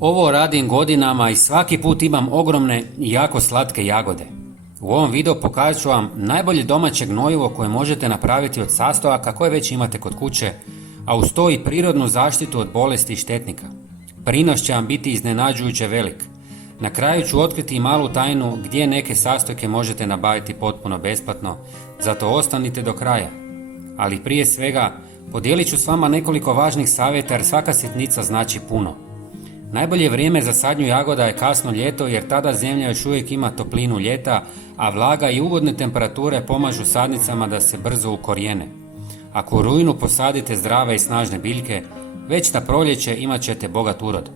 Ovo radim godinama i svaki put imam ogromne i jako slatke jagode. U ovom videu pokazat ću vam najbolje domaće gnojivo koje možete napraviti od sastojaka koje već imate kod kuće, a uz to i prirodnu zaštitu od bolesti i štetnika. Prinos će vam biti iznenađujuće velik. Na kraju ću otkriti i malu tajnu gdje neke sastojke možete nabaviti potpuno besplatno, zato ostanite do kraja. Ali prije svega, podijelit ću s vama nekoliko važnih savjeta jer svaka sitnica znači puno. Najbolje vrijeme za sadnju jagoda je kasno ljeto jer tada zemlja još uvijek ima toplinu ljeta, a vlaga i ugodne temperature pomažu sadnicama da se brzo ukorijene. Ako u rujnu posadite zdrave i snažne biljke, već na proljeće imat ćete bogat urod.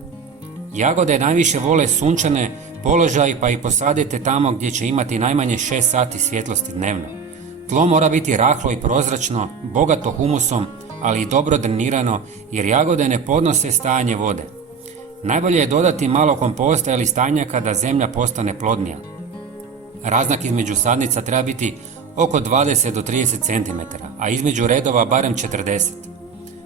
Jagode najviše vole sunčane položaj pa ih posadite tamo gdje će imati najmanje 6 sati svjetlosti dnevno. Tlo mora biti rahlo i prozračno, bogato humusom, ali i dobro drenirano jer jagode ne podnose stajanje vode. Najbolje je dodati malo komposta ili stajnjaka da zemlja postane plodnija. Razmak između sadnica treba biti oko 20 do 30 cm, a između redova barem 40.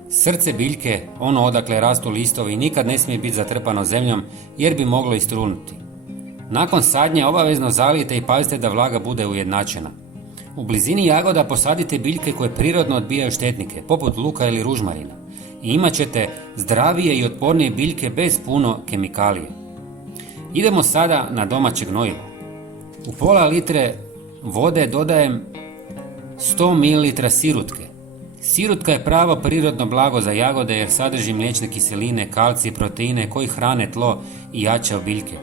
Srce biljke, ono odakle rastu listovi, nikad ne smije biti zatrpano zemljom jer bi moglo istrunuti. Nakon sadnje obavezno zalijete i pazite da vlaga bude ujednačena. U blizini jagoda posadite biljke koje prirodno odbijaju štetnike, poput luka ili ružmarina, i imat ćete zdravije i otpornije biljke bez puno kemikalije. Idemo sada na domaće gnojivo. U pola litre vode dodajem 100 ml sirutke. Sirutka je pravo prirodno blago za jagode jer sadrži mliječne kiseline, kalcij i proteine koji hrane tlo i jačaju biljke.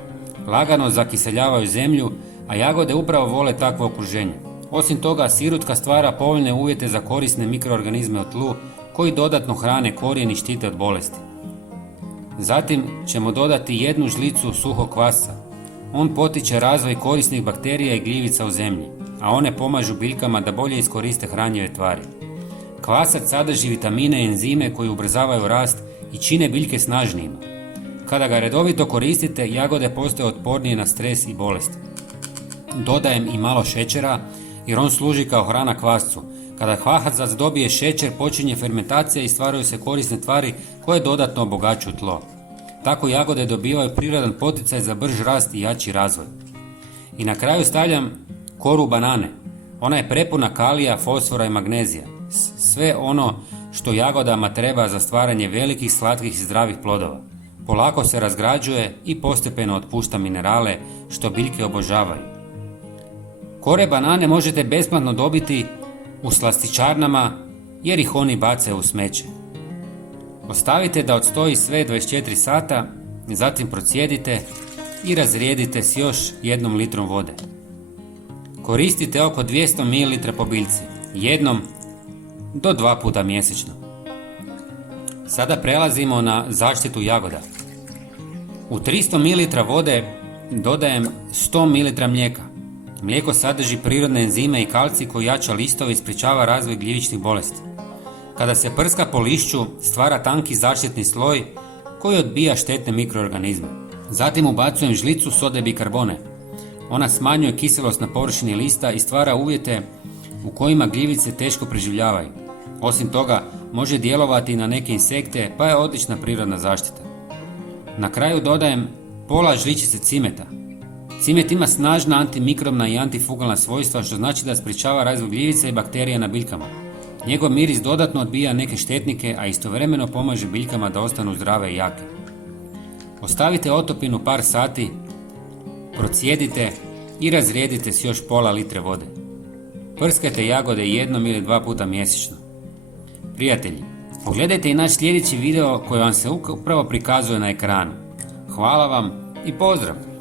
Lagano zakiseljavaju zemlju, a jagode upravo vole takvo okruženje. Osim toga, sirutka stvara povoljne uvjete za korisne mikroorganizme u tlu koji dodatno hrane korijen i štite od bolesti. Zatim ćemo dodati 1 žlicu suhog kvasca. On potiče razvoj korisnih bakterija i gljivica u zemlji, a one pomažu biljkama da bolje iskoriste hranjive tvari. Kvasac sadrži vitamine i enzime koji ubrzavaju rast i čine biljke snažnijima. Kada ga redovito koristite, jagode postaju otpornije na stres i bolesti. Dodajem i malo šećera jer on služi kao hrana kvascu. Kada kvasac dobije šećer, počinje fermentacija i stvaraju se korisne tvari koje dodatno obogaćuju tlo. Tako jagode dobivaju prirodan poticaj za brž rast i jači razvoj. I na kraju stavljam koru banane. Ona je prepuna kalija, fosfora i magnezija. Sve ono što jagodama treba za stvaranje velikih, slatkih i zdravih plodova. Polako se razgrađuje i postepeno otpušta minerale što biljke obožavaju. Kore banane možete besplatno dobiti u slastičarnama jer ih oni bacaju u smeće. Ostavite da odstoji sve 24 sata, zatim procijedite i razrijedite s još 1 litrom vode. Koristite oko 200 ml po biljci, jednom do 2 puta mjesečno. Sada prelazimo na zaštitu jagoda. U 300 ml vode dodajem 100 ml mlijeka. Mlijeko sadrži prirodne enzime i kalcij koji jača listove i sprječava razvoj gljivičnih bolesti. Kada se prska po lišću, stvara tanki zaštitni sloj koji odbija štetne mikroorganizme. Zatim ubacujem žlicu sode bikarbone. Ona smanjuje kiselost na površini lista i stvara uvjete u kojima gljivice teško preživljavaju. Osim toga, može djelovati na neke insekte, pa je odlična prirodna zaštita. Na kraju dodajem pola žličice cimeta. Cimet ima snažna antimikrobna i antifugalna svojstva, što znači da sprječava razvoj gljivica i bakterija na biljkama. Njegov miris dodatno odbija neke štetnike, a istovremeno pomaže biljkama da ostanu zdrave i jake. Ostavite otopinu par sati, procijedite i razrijedite s još pola litre vode. Prskajte jagode 1 ili 2 puta mjesečno. Prijatelji, pogledajte i naš sljedeći video koji vam se upravo prikazuje na ekranu. Hvala vam i pozdrav!